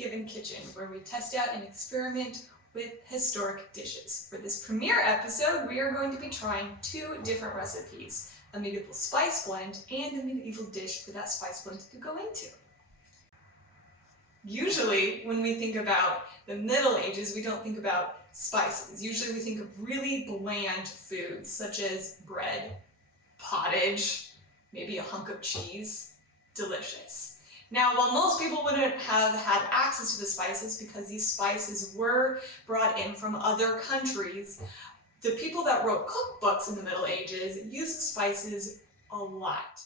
Given Kitchen, where we test out and experiment with historic dishes. For this premiere episode, we are going to be trying 2 different recipes, a medieval spice blend and a medieval dish for that spice blend to go into. Usually, when we think about the Middle Ages, we don't think about spices. Usually we think of really bland foods, such as bread, pottage, maybe a hunk of cheese. Delicious. Now, while most people wouldn't have had access to the spices because these spices were brought in from other countries, the people that wrote cookbooks in the Middle Ages used the spices a lot.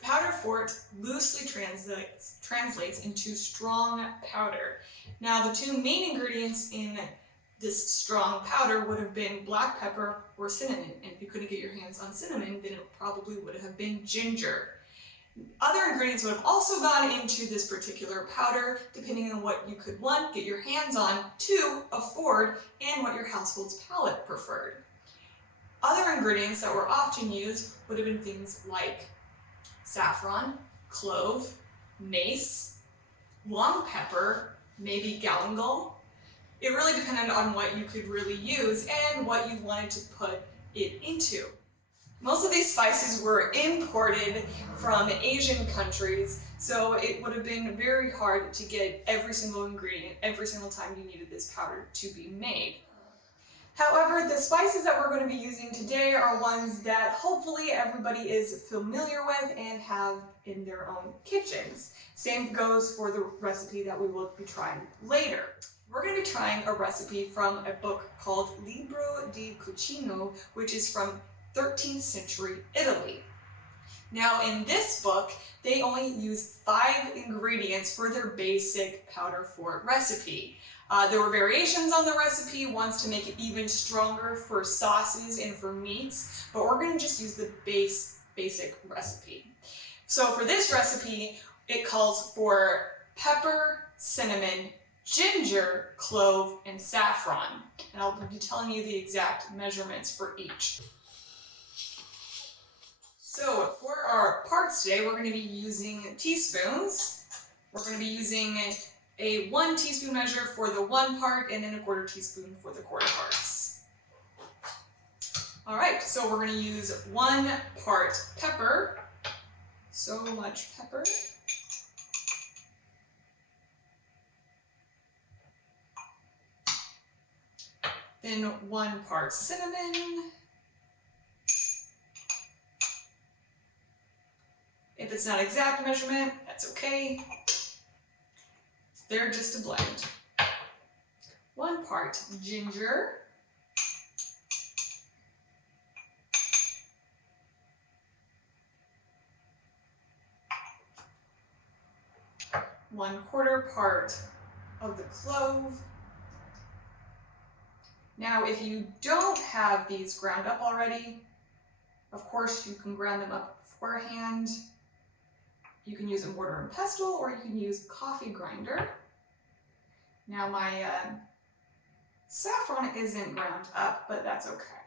Powder fort loosely translates into strong powder. Now, the 2 main ingredients in this strong powder would have been black pepper or cinnamon, and if you couldn't get your hands on cinnamon, then it probably would have been ginger. Other ingredients would have also gone into this particular powder, depending on what you could, 1, get your hands on, 2, afford, and what your household's palate preferred. Other ingredients that were often used would have been things like saffron, clove, mace, long pepper, maybe galangal. It really depended on what you could really use and what you wanted to put it into. Most of these spices were imported from Asian countries, so it would have been very hard to get every single ingredient every single time you needed this powder to be made. However, the spices that we're going to be using today are ones that hopefully everybody is familiar with and have in their own kitchens. Same goes for the recipe that we will be trying later. We're going to be trying a recipe from a book called Libro di Cucina, which is from 13th century Italy. Now, in this book, they only use 5 ingredients for their basic powder fort recipe. There were variations on the recipe, ones to make it even stronger for sauces and for meats, but we're going to just use the basic recipe. So for this recipe, it calls for pepper, cinnamon, ginger, clove, and saffron. And I'll be telling you the exact measurements for each. So for our parts today, we're going to be using teaspoons. We're going to be using a 1 teaspoon measure for the 1 part and then a 1/4 teaspoon for the 1/4 parts. All right, so we're going to use 1 part pepper. So much pepper. Then 1 part cinnamon. If it's not exact measurement, that's okay. They're just a blend. 1 part ginger. 1/4 part of the clove. Now, if you don't have these ground up already, of course you can ground them up beforehand. You can use a mortar and pestle, or you can use a coffee grinder. Now my saffron isn't ground up, but that's okay.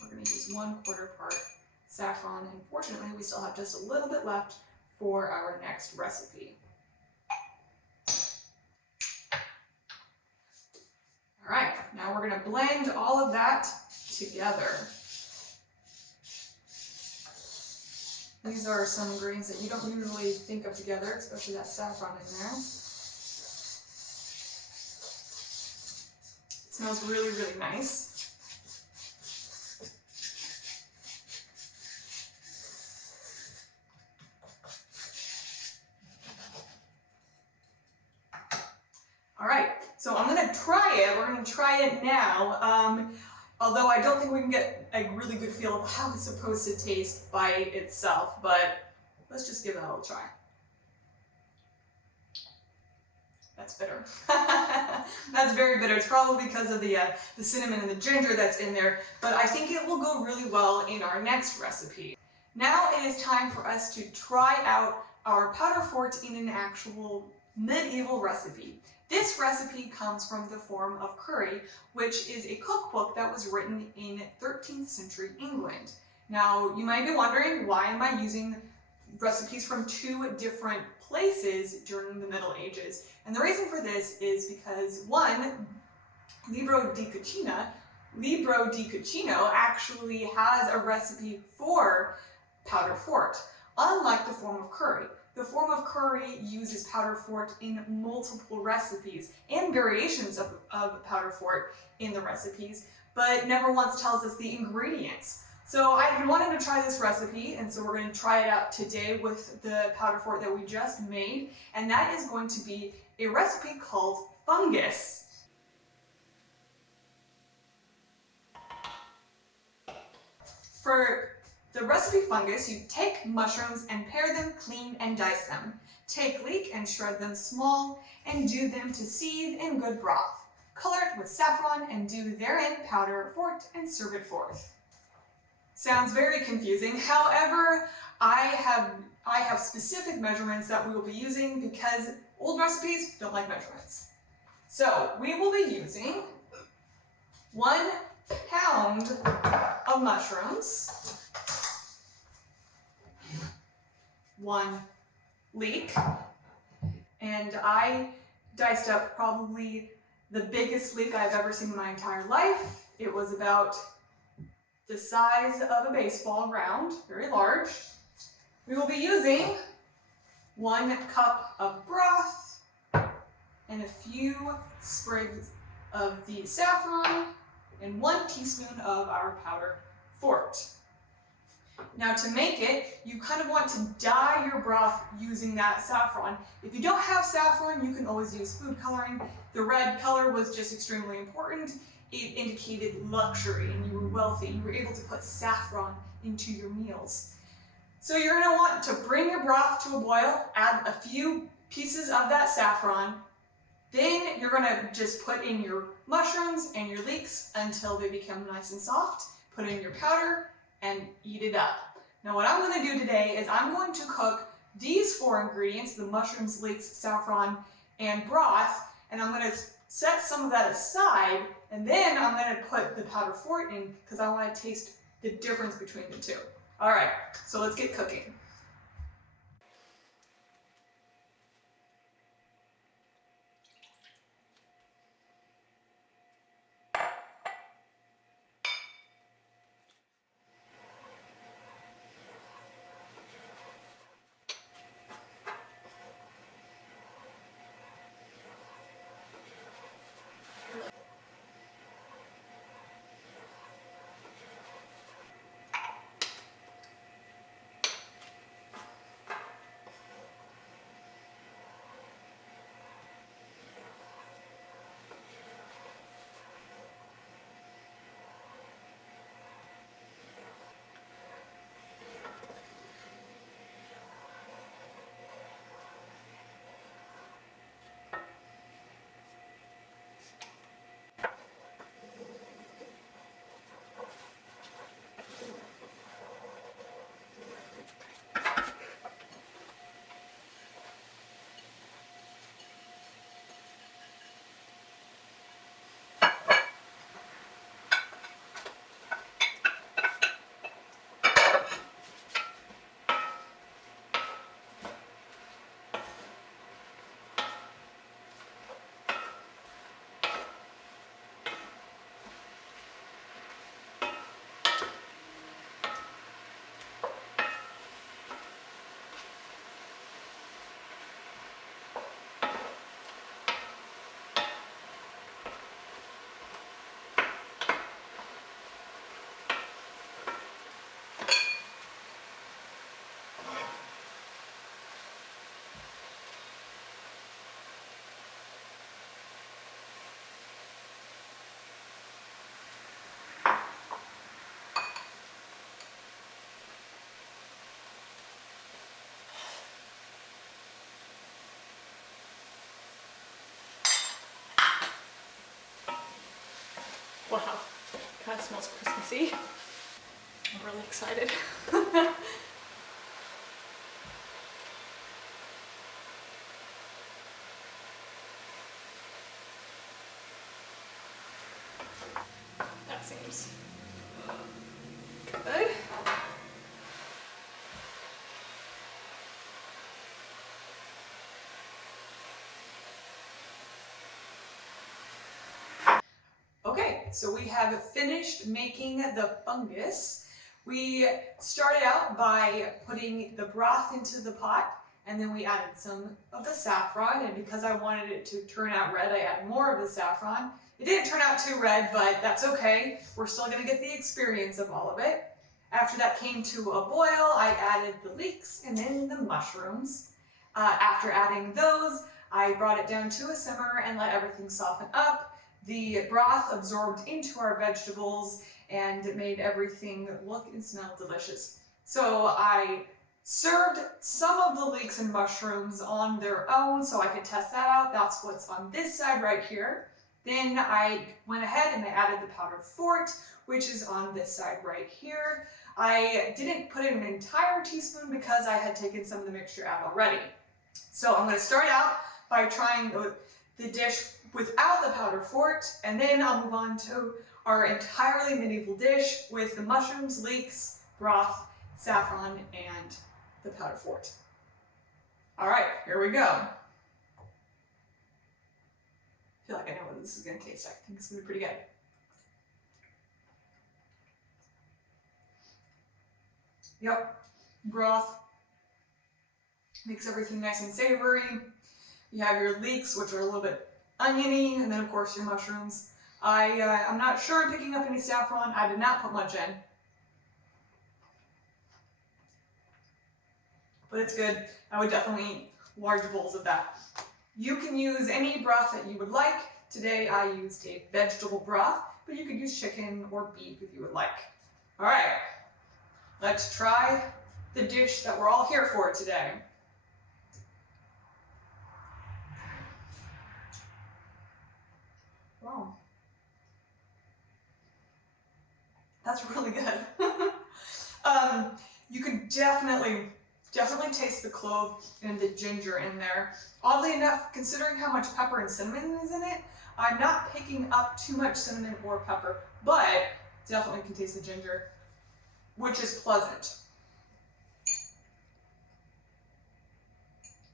We're going to use 1/4 part saffron, and fortunately we still have just a little bit left for our next recipe. All right, now we're going to blend all of that together. These are some ingredients that you don't usually think of together, especially that saffron in there. It smells really, really nice. All right, so I'm going to try it. We're going to try it now. Although I don't think we can get a really good feel of how it's supposed to taste by itself, but let's just give it a little try. That's bitter. That's very bitter. It's probably because of the cinnamon and the ginger that's in there, but I think it will go really well in our next recipe. Now it is time for us to try out our powder fort in an actual medieval recipe. This recipe comes from the form of curry, which is a cookbook that was written in 13th century England. Now, you might be wondering, why am I using recipes from two different places during the Middle Ages? And the reason for this is because, one, Libro di Cucina actually has a recipe for powder fort, unlike the form of curry. The form of curry uses powder fort in multiple recipes and variations of powder fort in the recipes, but never once tells us the ingredients. So I've been wanting to try this recipe, and so we're going to try it out today with the powder fort that we just made, and that is going to be a recipe called fungus. For the recipe fungus, you take mushrooms and pare them, clean, and dice them. Take leek and shred them small, and do them to seethe in good broth. Color it with saffron, and do therein powder fort, and serve it forth. Sounds very confusing. However, I have specific measurements that we will be using because old recipes don't like measurements. So we will be using 1 pound of mushrooms, 1 leek, and I diced up probably the biggest leek I've ever seen in my entire life. It was about the size of a baseball round, very large. We will be using 1 cup of broth and a few sprigs of the saffron and 1 teaspoon of our powder fort. Now, to make it, you kind of want to dye your broth using that saffron. If you don't have saffron, you can always use food coloring. The red color was just extremely important. It indicated luxury and you were wealthy. You were able to put saffron into your meals. So you're going to want to bring your broth to a boil, add a few pieces of that saffron. Then you're going to just put in your mushrooms and your leeks until they become nice and soft. Put in your powder and eat it up. Now what I'm going to do today is I'm going to cook these 4 ingredients, the mushrooms, leeks, saffron, and broth, and I'm going to set some of that aside, and then I'm going to put the powder fort in because I want to taste the difference between the two. All right, so let's get cooking. Wow, kind of smells Christmassy. I'm really excited. That seems good. so we have finished making the fungus. We started out by putting the broth into the pot, and then we added some of the saffron, and because I wanted it to turn out red, I added more of the saffron. It didn't turn out too red, but that's okay. We're still gonna get the experience of all of it. After that came to a boil, I added the leeks and then the mushrooms. After adding those, I brought it down to a simmer and let everything soften up. The broth absorbed into our vegetables and it made everything look and smell delicious. So I served some of the leeks and mushrooms on their own so I could test that out. That's what's on this side right here. Then I went ahead and I added the Powder Fort, which is on this side right here. I didn't put in an entire teaspoon because I had taken some of the mixture out already. So I'm going to start out by trying the dish without the Powder Fort, and then I'll move on to our entirely medieval dish with the mushrooms, leeks, broth, saffron, and the Powder Fort. All right, here we go. I feel like I know what this is going to taste like. I think it's going to be pretty good. Yep, broth makes everything nice and savory. You have your leeks, which are a little bit oniony, and then of course your mushrooms. I'm not sure I'm picking up any saffron. I did not put much in, but it's good. I would definitely eat large bowls of that. You can use any broth that you would like. Today I used a vegetable broth, but you could use chicken or beef if you would like. All right, let's try the dish that we're all here for today. Wow. That's really good. You can definitely taste the clove and the ginger in there. Oddly enough, considering how much pepper and cinnamon is in it, I'm not picking up too much cinnamon or pepper, but definitely can taste the ginger, which is pleasant.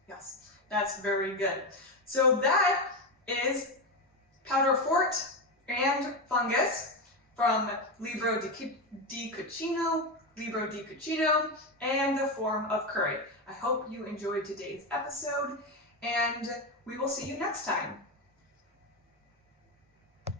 Yes, that's very good. So that is Powder Fort and Fungus from Libro di Cucino, and the Form of Curry. I hope you enjoyed today's episode, and we will see you next time.